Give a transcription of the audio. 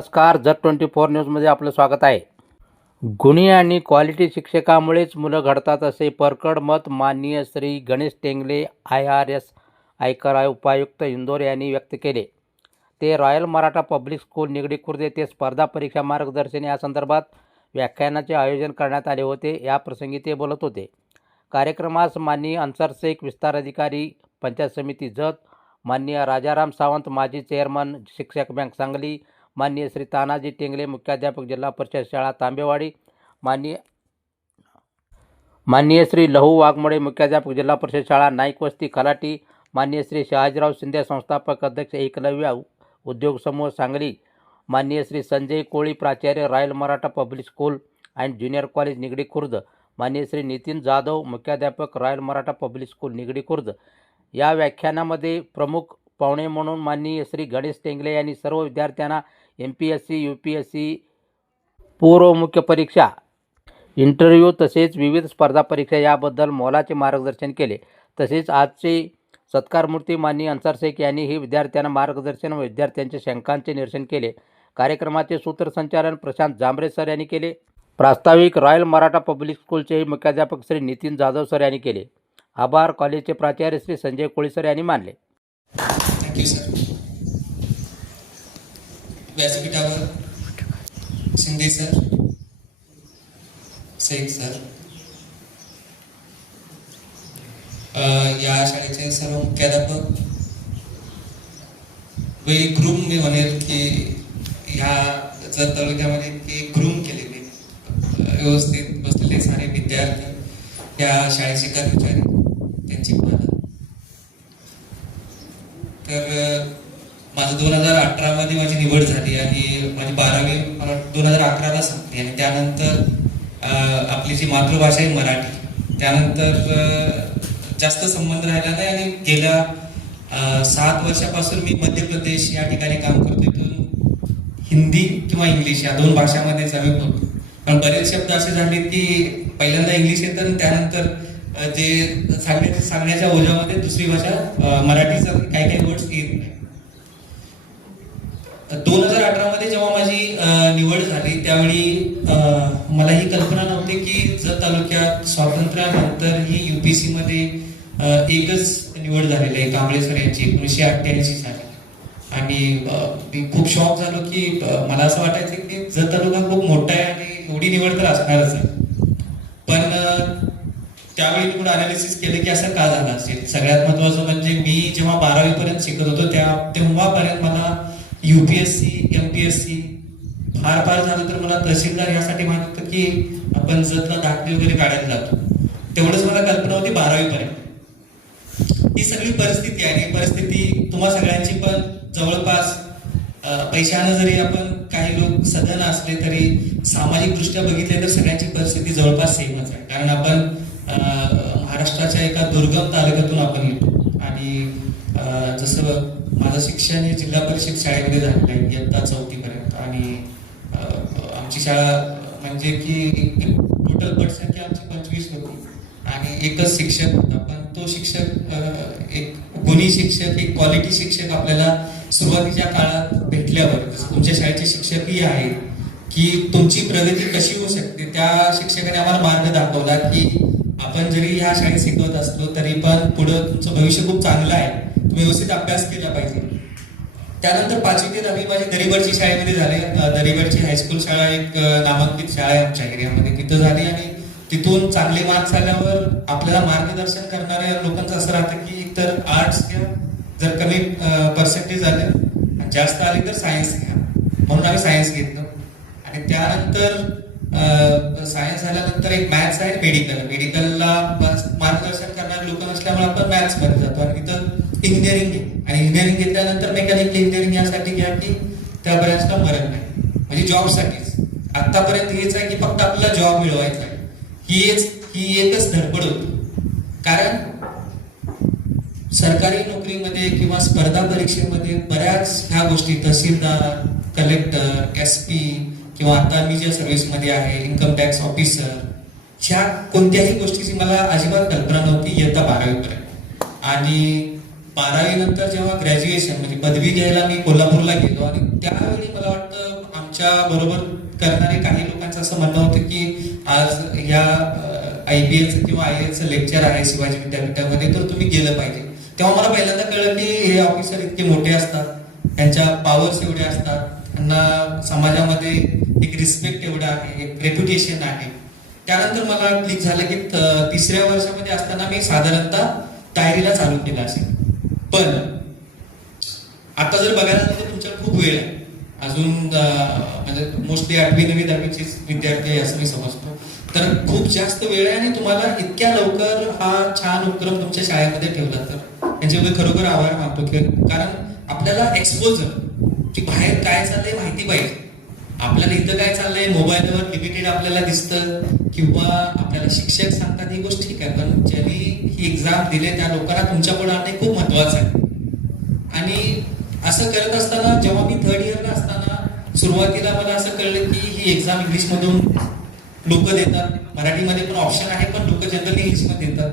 नमस्कार, Z24 न्यूजमध्ये आपलं स्वागत आहे. गुणी आणि क्वालिटी शिक्षकामुळेच मुलं घडतात असे परखड मत माननीय श्री गणेश टेंगले IRS आयकर उपायुक्त इंदोर यांनी व्यक्त केले. ते royal Maratha public school Nigdi Khurd येथे स्पर्धा परीक्षा मार्गदर्शन या संदर्भात व्याख्यानाचे आयोजन करण्यात आले होते. या प्रसंगी ते बोलत होते. कार्यक्रमास माननीय अन्सर शेख विस्तार अधिकारी पंचायत समिती जत, माननीय राजाराम सावंत माजी चेअरमन शिक्षक बँक सांगली, माननीय श्री तानाजी टेंगले मुख्याध्यापक जिल्हा परिषद शाळा तांबेवाडी, माननीय श्री लहू वाघमोडे मुख्याध्यापक जिल्हा परिषद शाळा नाईक वस्ती खलाटी, माननीय श्री शहाजीराव शिंदे संस्थापक अध्यक्ष एकलव्य उद्योग समूह सांगली, माननीय श्री संजय कोळी प्राचार्य royal Maratha public school and junior college Nigdi Khurd, माननीय श्री नितीन जाधव मुख्याध्यापक royal Maratha public school Nigdi Khurd. या व्याख्यानामध्ये प्रमुख पाहुणे म्हणून माननीय श्री गणेश टेंगले यांनी सर्व विद्यार्थ्यांना MPSC UPSC पूर्व मुख्य परीक्षा, इंटरव्ह्यू तसेच विविध स्पर्धा परीक्षा याबद्दल मोलाचे मार्गदर्शन केले. तसेच आजचे सत्कारमूर्ती माननीय अन्सर शेख यांनीही विद्यार्थ्यांना मार्गदर्शन व विद्यार्थ्यांच्या शंकांचे निरसन केले. कार्यक्रमाचे सूत्रसंचालन प्रशांत जांभरे सर यांनी केले. प्रास्ताविक रॉयल मराठा पब्लिक स्कूलचे मुख्याध्यापक श्री नितीन जाधव सर यांनी केले. आभार कॉलेजचे प्राचार्य श्री संजय कोळी सर यांनी मानले. Thank you sir. व्यासपीठावर शिंदे सर, शेख सर, या शाळेचे सर्व मुख्याध्यापक, वेळी ग्रूम मी म्हणेल की ह्या जत तालुक्यामध्ये की ग्रूम केलेले व्यवस्थित बसलेले सारे विद्यार्थी, या शाळेचे कर्मचारी, त्यांची पालक. तर माझं 2018 मध्ये माझी निवड झाली आणि माझी 12वी मला 2011ला संपली आणि त्यानंतर आपली जी मातृभाषा आहे मराठी, त्यानंतर जास्त संबंध राहिला नाही आणि गेल्या 7 वर्षापासून मी मध्य प्रदेश या ठिकाणी काम करतो. इथून हिंदी किंवा इंग्लिश या 2 भाषांमध्येच आम्ही बोलतो. पण बरेच शब्द असे झाले की पहिल्यांदा इंग्लिश येतं आणि त्यानंतर जे सांगण्याच्या ओझ्यामध्ये दुसरी भाषा मराठीचा काही काही वर्ड्स येत नाही. 2018 मध्ये जेव्हा माझी निवड झाली त्यावेळी मला ही कल्पना नव्हती की जत तालुक्यात स्वातंत्र्यानंतर ही UPSC मध्ये एकच निवड झालेली आहे कांबळे सर यांची 1988 साली. आणि मी खूप शॉक झालो की मला असं वाटायचं की जत तालुका खूप मोठा आहे आणि एवढी निवड तर असणारच आहे. पण त्यावेळी मी पुढे अनालिसिस केलं की असं का झालं असेल. सगळ्यात महत्त्वाचं म्हणजे मी जेव्हा 12वी पर्यंत शिकत होतो तेव्हापर्यंत मला UPSC MPSC फार झालं तर मला तहसीलदार यासाठी माहित होतं की आपण जतला दाखले वगैरे काढायला जातो. तेवढंच मला कल्पना होती 12वी पर्यंत. ही सगळी परिस्थिती आहे आणि परिस्थिती तुम्हा सगळ्यांची पण जवळपास पैशानं जरी आपण काही लोक सधन असले तरी सामाजिक दृष्ट्या बघितले तर सगळ्यांची परिस्थिती जवळपास सेमच आहे. कारण आपण महाराष्ट्राच्या एका दुर्गम तालुक्यातून आपण येतो आणि जसं माझं शिक्षण हे जिल्हा परिषद शाळेमध्ये झालेलं आहे इयत्ता 4थी पर्यंत. आणि आमची शाळा म्हणजे की टोटल पटसंख्या आमची 25 होती आणि एकच शिक्षक होता. पण तो शिक्षक एक गुणी शिक्षक, एक क्वालिटी शिक्षक आपल्याला सुरुवातीच्या काळात भेटल्यावर, जसं तुमच्या शाळेचे शिक्षकही आहेत की तुमची प्रगती कशी होऊ शकते, त्या शिक्षकाने आम्हाला मार्ग दाखवला की आपण जरी ह्या शाळेत शिकवत असलो तरी पण पुढं तुमचं भविष्य खूप चांगलं आहे, तुम्ही व्यवस्थित अभ्यास केला पाहिजे. त्यानंतर 5वी ते 10वी माझी दरिबडची शाळेमध्ये झाले. दरिबडची हायस्कूल शाळा एक नामांकित शाळा आहे आमच्या एरियामध्ये, तिथं झाली. आणि तिथून चांगले मार्क्स आल्यावर आपल्याला मार्गदर्शन करणाऱ्या लोकांचं असं राहतं की एकतर आर्ट्स घ्या, जर कमी पर्सेंटेज आले, जास्त आले तर सायन्स घ्या. म्हणून आम्ही सायन्स घेतलं. आणि त्यानंतर सायन्स झाल्यानंतर एक मॅथ्स आहे, मेडिकलला मार्गदर्शन करणारे लोक नसल्यामुळे आपण मॅथ्स मध्ये जातो. आणि तिथं इंजिनिअरिंग घे आणि इंजिनिअरिंग घेतल्यानंतर मेकॅनिकल इंजिनिअरिंग यासाठी घ्या की त्या ब्रँचला मरत नाही, म्हणजे जॉबसाठीच. आतापर्यंत हेच आहे की फक्त आपल्याला जॉब मिळवायचा आहे, ही एकच धडपड होती. कारण सरकारी नोकरीमध्ये किंवा स्पर्धा परीक्षेमध्ये बऱ्याच ह्या गोष्टी, तहसीलदार, कलेक्टर, SP किंवा आता मी ज्या सर्व्हिसमध्ये आहे इन्कम टॅक्स ऑफिसर, ह्या कोणत्याही गोष्टीची मला अजिबात कल्पना नव्हती इयत्ता 12वी पर्यंत. आणि 12वी नंतर जेव्हा ग्रॅज्युएशन म्हणजे पदवी घ्यायला मी कोल्हापूरला गेलो आणि त्यावेळी मला वाटतं आमच्या बरोबर करणारे काही लोकांचं असं म्हणणं होतं की आज या IPLचं किंवा IALचं लेक्चर आहे शिवाजी विद्यापीठामध्ये, तर तुम्ही गेलं पाहिजे. तेव्हा मला पहिल्यांदा कळलं की हे ऑफिसर इतके मोठे असतात, त्यांच्या पॉवर्स एवढे असतात, त्यांना समाजामध्ये एक रिस्पेक्ट एवढा आहे, एक रेप्युटेशन आहे. त्यानंतर मला क्लिक झालं की तिसऱ्या वर्षामध्ये असताना मी साधारणतः तयारीला चालू केलं असेल. पण आता जर बघायला गेलं तर तुमच्याकडे खूप वेळ आहे अजून. म्हणजे मोस्टली 8वी 9वी 10वीचे विद्यार्थी आहे असं मी समजतो. तर खूप जास्त वेळ आहे आणि तुम्हाला इतक्या लवकर हा छान उपक्रम तुमच्या शाळेमध्ये ठेवला तर त्यांच्यामध्ये खरोखर आभार मानतो. कारण आपल्याला एक्सपोजर की बाहेर काय चाललंय माहिती पाहिजे. आपल्याला इथं काय चाललंय मोबाईलवर लिमिटेड आपल्याला दिसतं किंवा आपल्याला शिक्षक सांगतात ही गोष्ट ठीक आहे, पण ज्यांनी ही एक्झाम दिले त्या लोकांना तुमच्या पुढे आणणे खूप महत्वाचं आहे. आणि असं करत असताना जेव्हा मी 3rd इयरला असताना सुरुवातीला मला असं कळलं की ही एक्झाम इंग्लिशमधून लोक देतात, मराठीमध्ये पण ऑप्शन आहे पण लोक जनरली इंग्लिशमध्ये देतात.